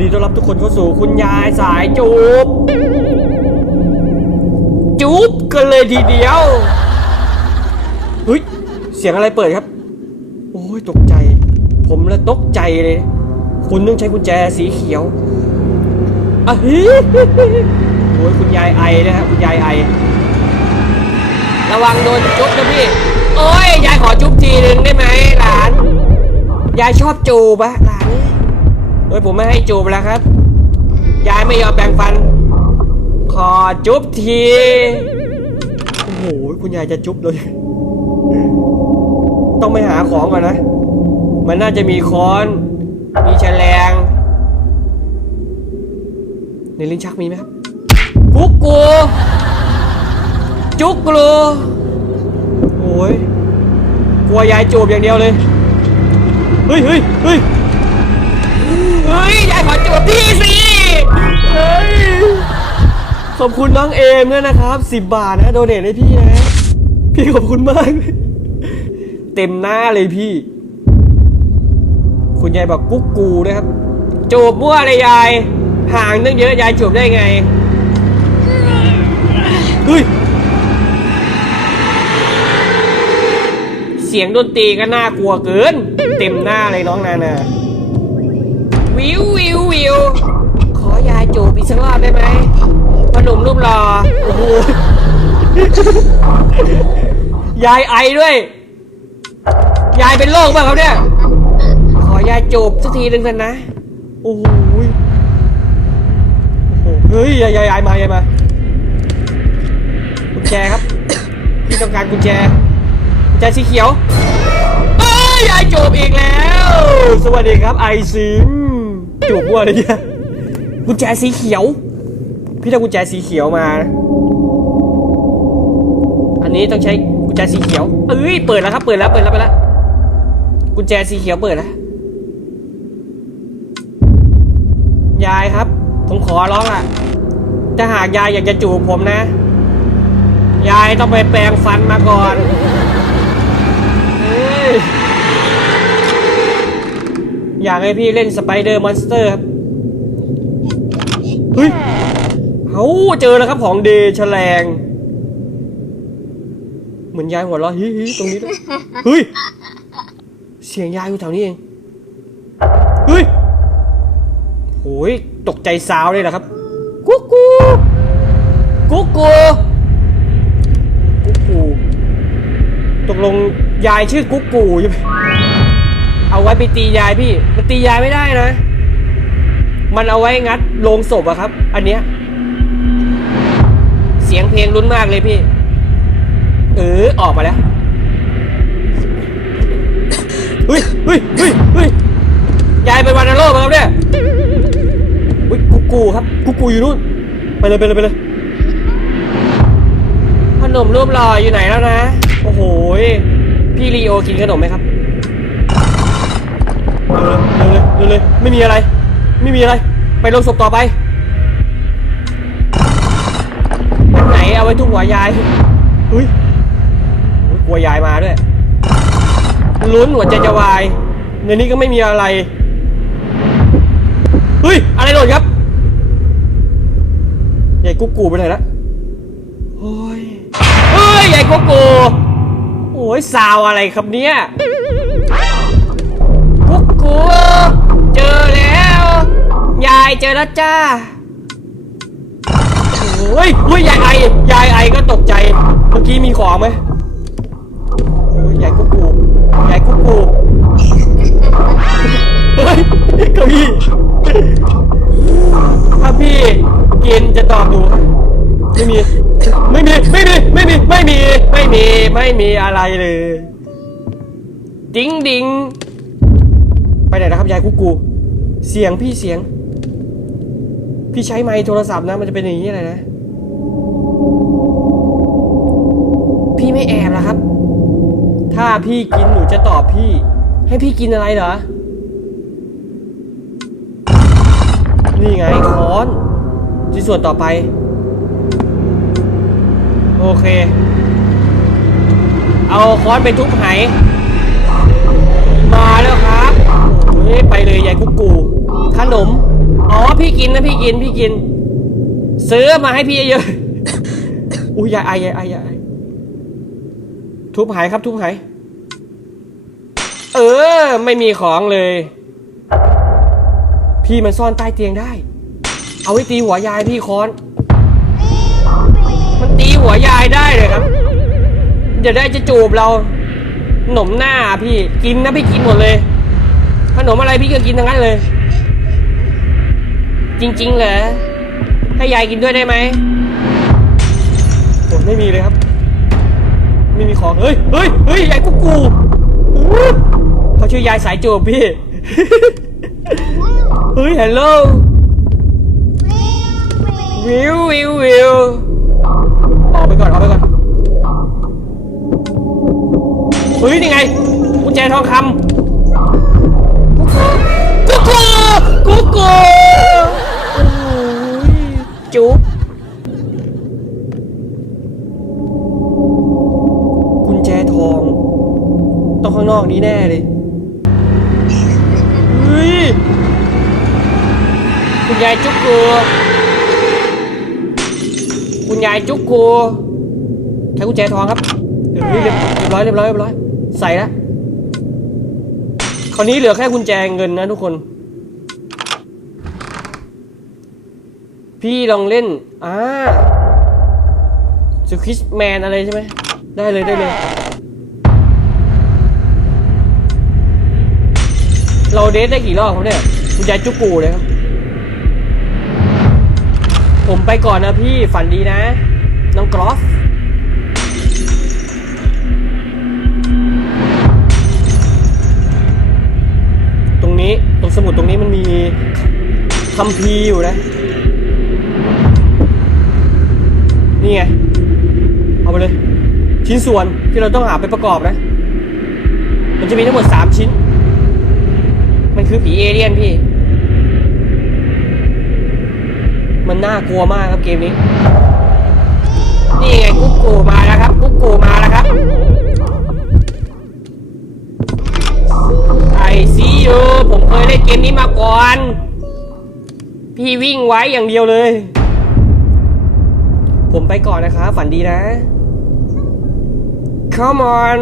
ดีต้อนรับทุกคนเข้าสู่คุณยายสายจูบ จูบกันเลยทีเดียวเฮ้ยเสียงอะไรเปิดครับ โอ้ยตกใจ ผมละตกใจเลย คุณต้องใช้กุญแจสีเขียวอะฮิโอ้ยคุณยายไอนะครับคุณยายไอ ระวังโดนจุ๊บนะพี่ โอ้ยยายขอจุ๊บทีหนึ่งได้ไหมหลาน ยายชอบจูบอะหลาน เอ้ยผมไม่ให้จูบแล้วครับ ยายไม่ยอมแปรงฟัน ขอจุ๊บที โอ้โห คุณยายจะจุ๊บเลย ต้องไปหาของก่อนนะ มันน่าจะมีค้อน มีแฉลง ในลิ้นชักมีไหมครับ กุ๊กกู จุกกลูโอ้ยกลัวยายจูบอย่างเดียวเลย เฮ้ยเฮ้ยเฮ้ย เฮ้ยยายขอจูบพี่สิเฮ้ยขอบคุณน้องเอมด้วยนะครับสิบบาทนะโดเนทให้พี่นะ พี่ขอบคุณมาก เต็มหน้าเลยพี่ คุณยายบอกกุ๊กกูนะครับจูบมั่วเลยยาย ห่างตั้งเยอะยายจูบได้ไงเฮ้ยเสียงดนตรีก็น่ากลัวเกิน เต็มหน้าเลยน้องนานา วิววิววิวขอยายจูบอีกสักรอบได้ไหมพอหนุ่มรูปหล่อโอ้โหยายไอด้วย ยายเป็นโรคป่ะครับเนี่ย ขอยายจูบสักทีหนึ่งเถอะนะ โอ้โหโอ้โหเฮ้ยยายยายยายมายายมา กุญแจครับ พี่ต้องการกุญแจ กุญแจสีเขียวเอ้ยยายจูบอีกแล้ว สวัสดีครับไอซิม จูบวัวเลยเนี่ยกุญแจสีเขียว พี่ได้กุญแจสีเขียวมา อันนี้ต้องใช้กุญแจสีเขียว เอ้ย เปิดแล้วครับ เปิดแล้ว เปิดแล้วไปแล้ว กุญแจสีเขียวเปิดแล้ว ยายครับ ผมขอร้องอะ ถ้าหากยายอยากจะจูบผมนะ ยายต้องไปแปรงฟันมาก่อนเอ้ย อยากให้พี่เล่นสไปเดอร์มอนสเตอร์ครับเฮ้ยเขาเจอแล้วครับของเดชแฉลง เหมือนยายหัวเราะฮิฮิตรงนี้ด้วยเฮ้ย เสียงยายอยู่แถวนี้เอง เฮ้ยโหยตกใจสาวเลยเหรอครับ กุ๊กกูกุ๊กกูกุ๊กกูตกลงยายชื่อกุ๊กกูใช่ไหมเอาไว้ไปตียายพี่มัน ตียายไม่ได้นะ มันเอาไว้งัดโลงศพอะครับ อันเนี้ย เสียงเพลงลุ้นมากเลยพี่ เออออกมาแล้วเฮ้ยเฮ้ยเฮ้ยเฮ้ยยายเป็นวันโรคมาครับเนี่ยเฮ้ยกุ๊กกูครับกุ๊กกูอยู่นู่น ไปเลยไปเลยไปเลยขนมรูปหล่ออยู่ไหนแล้วนะ โอ้โหยพี่ลีโอกินขนมไหมครับ เร็วเลยเร็วเลยเร็วเลยไม่มีอะไร ไม่มีอะไร ไปลงศพต่อไปไหนเอาไว้ทุกหัวยายเฮ้ยกลัวยายมาด้วยลุ้นหัวใจจะวาย ในนี้ก็ไม่มีอะไรเฮ้ยอะไรหล่นครับใหญ่กุ๊กกูไปไหนละโอ้ยเฮ้ยใหญ่โกโก้โอ้ยซาวอะไรครับเนี่ย เจอแล้ว ยายเจอแล้วจ้าโอ้ยโอ้ยยายไอยายไอก็ตกใจ เมื่อกี้มีของไหมโอ้ยยายกุ๊กกูยายกุ๊กกูเฮ้ยเก้าอี้ถ้าพี่กินจะตอบหนูไม่มี ไม่มี ไม่มี ไม่มี ไม่มี ไม่มี ไม่มีอะไรเลย ดิ้งดิ้ง ไปไหนนะครับยายกุ๊กกู เสียงพี่เสียง พี่ใช้ไมค์โทรศัพท์นะ มันจะเป็นอย่างนี้อะไรนะ พี่ไม่แอบนะครับ ถ้าพี่กินหนูจะตอบพี่ ให้พี่กินอะไรเหรอ นี่ไงค้อนที่ส่วนต่อไป โอเค เอาค้อนไปทุบไหมาแล้วครับ โอ้ไปเลยยายกุ๊กกูขนม อ๋อพี่กินนะพี่กินพี่กิน ซื้อมาให้พี่เยอะๆอุ้ยย่าไอย่าไอย่าไอทุบหายครับทุบหายเออ ไม่มีของเลย พี่มันซ่อนใต้เตียงได้ เอาไว้ตีหัวยายพี่ค้อน มันตีหัวยายได้เลยครับเดี๋ยวได้จะจูบเราขนมหน้าพี่กินนะพี่กินหมดเลย ขนมอะไรพี่ก็กินทั้งนั้นเลย จริง ๆ เหรอ ให้ยายกินด้วยได้ไหมโอ้ไม่มีเลยครับ ไม่มีของ เฮ้ย เฮ้ย เฮ้ย ยายกุ๊กกูเขาชื่อยายสายจูบพี่ เฮ้ย ฮัลโหล วิววิววิวออกไปก่อนออกไปก่อนเฮ้ย นี่ไงกุญแจทองคำ กูกูจุ๊บกุญแจทอง ต้องข้างนอกนี้แน่เลยเฮ้ยคุณยายจุ๊กกูคุณยายจุ๊กกูใช้กุญแจทองครับเรียบร้อยเรียบร้อยเรียบร้อยใส่แล้วคราวนี้เหลือแค่กุญแจเงินนะทุกคน พี่ลองเล่น อ่าสคริสแมนอะไรใช่ไหม ได้เลยได้เลย เราเดทได้กี่รอบครับเนี่ยคุณยายจุกูเลยครับ ผมไปก่อนนะพี่ฝันดีนะ น้องกรอฟตรงนี้ตรงสมุดตรงนี้มันมีคัมภีร์อยู่นะ นี่ไง เอาไปเลย ชิ้นส่วนที่เราต้องหาไปประกอบนะ มันจะมีทั้งหมด3ชิ้น มันคือผีเอเลี่ยนพี่ มันน่ากลัวมากครับเกมนี้ นี่ไงกุ๊กกูมาแล้วครับ กุ๊กกูมาแล้วครับ ไอซียูผมเคยเล่นเกมนี้มาก่อน พี่วิ่งไว้อย่างเดียวเลย ผมไปก่อนนะคะ ฝันดีนะ Come on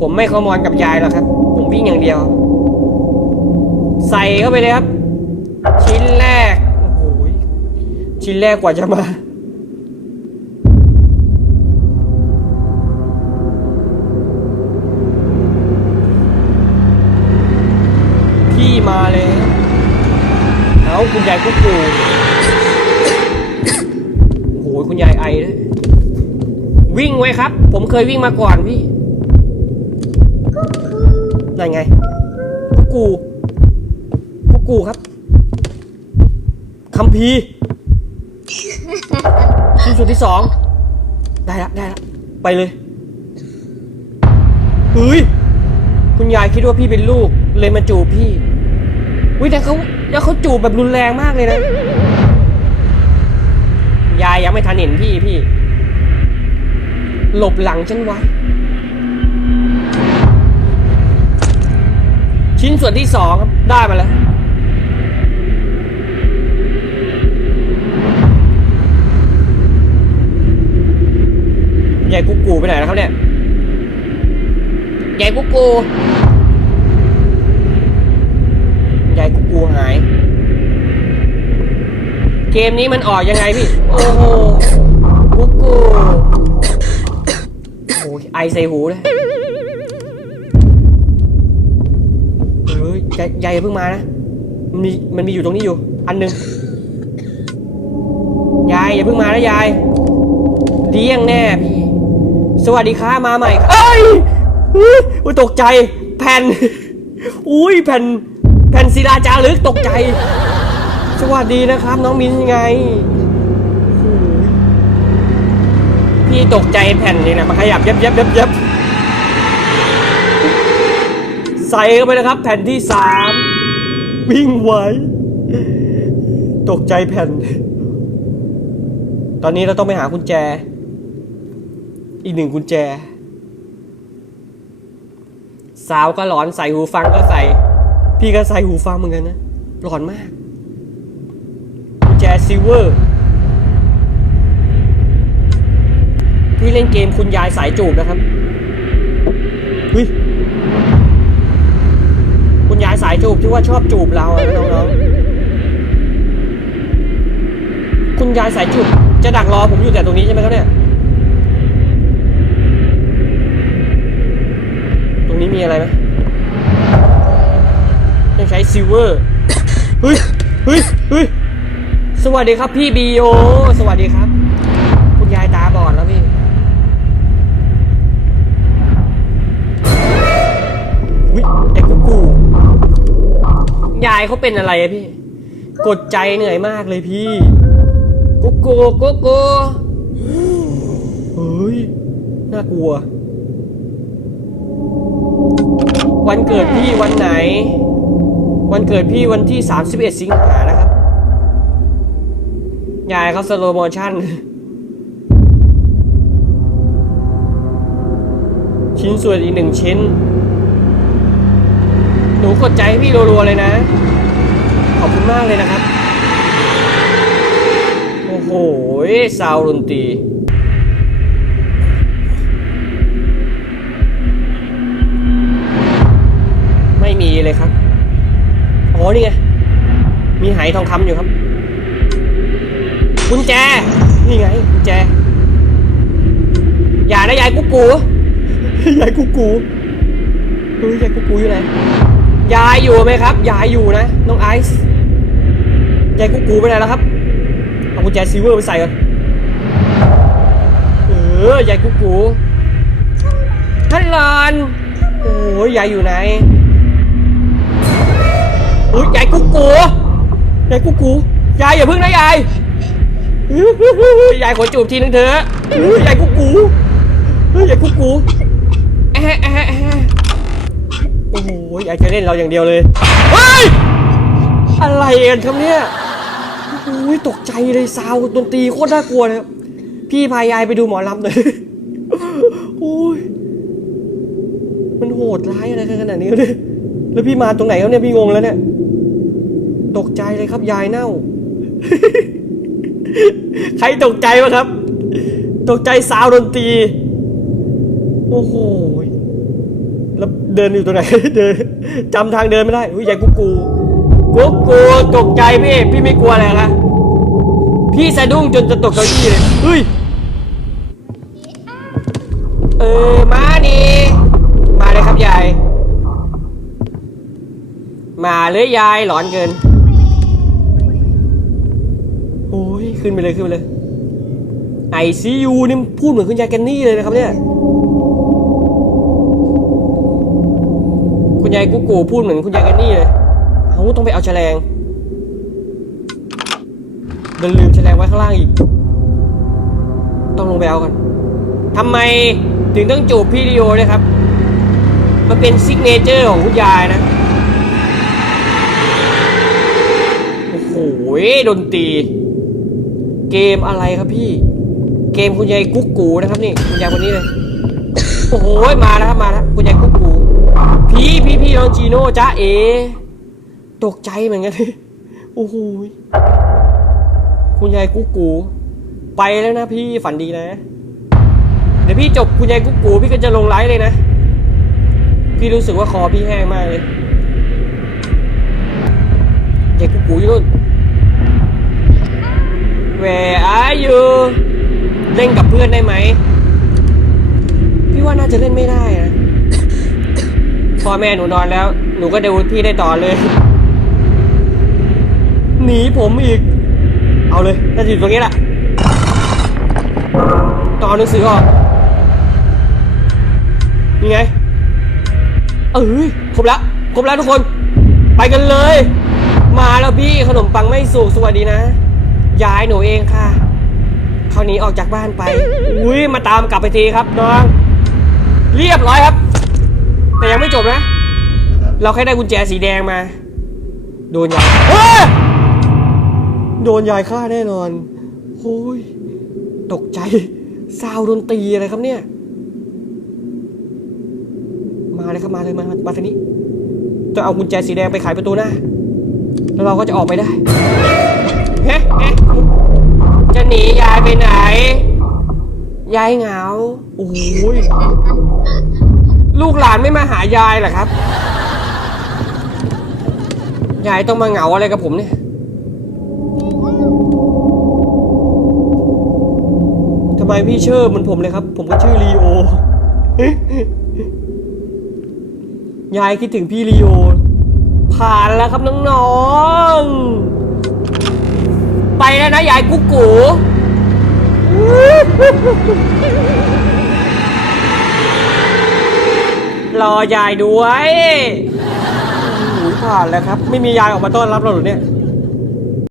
ผมไม่ come on กับยายหรอกครับ ผมวิ่งอย่างเดียว ใส่เข้าไปเลยครับ ชิ้นแรก โอ้โห ชิ้นแรกกว่าจะมาพี่มาแล้ว เอาคุณยายกุ๊กกู ยายไอเลยวิ่งไว้ครับ ผมเคยวิ่งมาก่อนพี่นั่นไงกุ๊กกูกุ๊กกูครับคัมภีชิ้นส่วนที่สองได้ละได้ละไปเลยเฮ้ยคุณยายคิดว่าพี่เป็นลูกเลยมาจูบพี่วิแต่เขาแล้วเขาจูบแบบรุนแรงมากเลยนะ ยายยังไม่ทันเห็นพี่พี่ หลบหลังฉันไว้ ชิ้นส่วนที่สองครับ ได้มาแล้วยายกุ๊กกูไปไหนแล้วครับเนี่ยยายกุ๊กกูยายกุ๊กกูหาย เกมนี้มันออกยังไงพี่ โอ้โหกุ๊กกูโอ้ยไอใส่หูเลยเฮ้ยยายยายอย่าเพิ่งมานะ มันมีมันมีอยู่ตรงนี้อยู่ อันหนึ่งยายอย่าเพิ่งมานะยายเดี้ยงแน่พี่ สวัสดีค่ะมาใหม่เอ้ยอุ้ยตกใจ แผ่น อุ้ยแผ่น แผ่นศิลาจารึกตกใจ สวัสดีนะครับ น้องมินยังไงโอ้โหพี่ตกใจแผ่นนี่นะมาขยับยับยับยับยับใส่เข้าไปนะครับ แผ่นที่สามวิ่งไวตกใจแผ่น ตอนนี้เราต้องไปหากุญแจ อีกหนึ่งกุญแจ สาวก็หลอนใส่หูฟังก็ใส่ พี่ก็ใส่หูฟังเหมือนกันนะหลอนมาก แจซิลเวอร์พี่เล่นเกมคุณยายสายจูบนะครับเฮ้ยคุณยายสายจูบที่ว่าชอบจูบเราอะน้องๆคุณยายสายจูบจะดักรอผมอยู่แต่ตรงนี้ใช่ไหมครับเนี่ย ตรงนี้มีอะไรไหมต้องใช้ซิลเวอร์ เฮ้ย เฮ้ย เฮ้ย สวัสดีครับพี่บีโอ สวัสดีครับ คุณยายตาบอดแล้วพี่อุ้ยไอ้กูกู ยายเขาเป็นอะไรอะพี่ กดใจเหนื่อยมากเลยพี่กุ๊กกูกุ๊กกูเฮ้ย น่ากลัว วันเกิดพี่วันไหน วันเกิดพี่วันที่ 31 สิงหานะครับ ยายเขาสโลโมชั่น ชิ้นส่วนอีกหนึ่งชิ้น หนูกดใจให้พี่รัวๆเลยนะ ขอบคุณมากเลยนะครับ โอ้โหซาวดนตรีไม่มีเลยครับ อ๋อ นี่ไง มีไหทองคำอยู่ครับ กุญแจ นี่ไงกุญแจ อย่านะยายกุ๊กกู ยายกุ๊กกูเฮ้ยยายกุ๊กกูอยู่ไหน ยายอยู่ไหมครับ ยายอยู่นะ น้องไอซ์ ยายกุ๊กกูไปไหนแล้วครับ เอากุญแจซิลเวอร์ไปใส่ก่อนเออ ยายกุ๊กกูฮัลโหลนโอ้ยยายอยู่ไหนอุ้ยยายกุ๊กกูยายกุ๊กกูยายอย่าพึ่งนะยาย ยายขอจูบทีนึงเถอะยายกุ๊กกูเฮ้ยายกุ๊กกูแอะแอะแอะโอ้โหยายจะเล่นเราอย่างเดียวเลยเฮ้ยอะไรกันครับเนี่ยโอ้ยตกใจเลยซาวดนตรีโคตรน่ากลัวเลยพี่พายายไปดูหมอลำหน่อยโอ้ยมันโหดร้ายอะไรกันขนาดนี้เนี่ยแล้วพี่มาตรงไหนครับเนี่ยพี่งงแล้วเนี่ย ตกใจเลยครับยายเน่า ใครตกใจวะครับ ตกใจสาวดนตรี โอ้โห แล้วเดินอยู่ตรงไหน เดินจำทางเดินไม่ได้อุ้ยยายกุ๊กกูกุ๊กกูตกใจพี่ พี่ไม่กลัวอะไรคะพี่สะดุ้งจนจะตกเก้าอี้เลย เฮ้ย เออ มาดิมาเลยครับยาย มาเลยยายหลอนเกิน ขึ้นไปเลยขึ้นไปเลยไอซียูนี่พูดเหมือนคุณยายแกนนี่เลยนะครับเนี่ยคุณยายกุ๊กกูพูดเหมือนคุณยายแกนนี่เลยเขาต้องไปเอาแฉลงเดินลืมแฉลงไว้ข้างล่างอีก ต้องลงไปเอากันทำไมถึงต้องจูบพี่ดิโอด้วยครับ มันเป็นซิกเนเจอร์ของคุณยายนะ โอ้โหดนตรี เกมอะไรครับพี่ เกมคุณยายกุ๊กกูนะครับนี่คุณยายคนนี้เลย โอ้โหมาแล้วครับมาแล้วคุณยายกุ๊กกู พี่พี่พี่น้องจีโน่จ้าเอ ตกใจเหมือนกันโอ้โหคุณยายกุ๊กกู ไปแล้วนะพี่ฝันดีนะ เดี๋ยวพี่จบคุณยายกุ๊กกู พี่ก็จะลงไลฟ์เลยนะ พี่รู้สึกว่าคอพี่แห้งมากเลยยายกุ๊กกูอยู่นู่น Where are you เล่นกับเพื่อนได้ไหม พี่ว่าน่าจะเล่นไม่ได้นะพ่อแม่หนูนอนแล้ว หนูก็ดูพี่ได้ต่อเลย หนีผมอีก เอาเลยน่าจะอยู่ตรงนี้แหละต่อหนังสือออกนี่ไง เอ้ยครบแล้วครบแล้วทุกคน ไปกันเลย มาแล้วพี่ขนมปังไม่สุกสวัสดีนะ ยายหนูเองค่ะ เขาหนีออกจากบ้านไป อุ้ยมาตามกลับไปทีครับน้อง เรียบร้อยครับ แต่ยังไม่จบนะ เราแค่ได้กุญแจสีแดงมา โดนยายโดนยายฆ่าแน่นอนโอ้ยตกใจซาวด์ดนตรีอะไรครับเนี่ย มาเลยครับมาเลยมามามาทางนี้ จะเอากุญแจสีแดงไปไขประตูหน้า แล้วเราก็จะออกไปได้ เฮะฮะจะหนียายไปไหน ยายเหงาโอ้ยลูกหลานไม่มาหายายเหรอครับ ยายต้องมาเหงาอะไรกับผมเนี่ย ทำไมพี่เชื่อเหมือนผมเลยครับ ผมก็ชื่อลีโอ ยายคิดถึงพี่ลีโอ ผ่านแล้วครับน้องๆ ไปแล้วนะยายกุ๊กกูรอยายด้วยผ่านแล้วครับ ไม่มียายออกมาต้อนรับเราหรือเนี่ย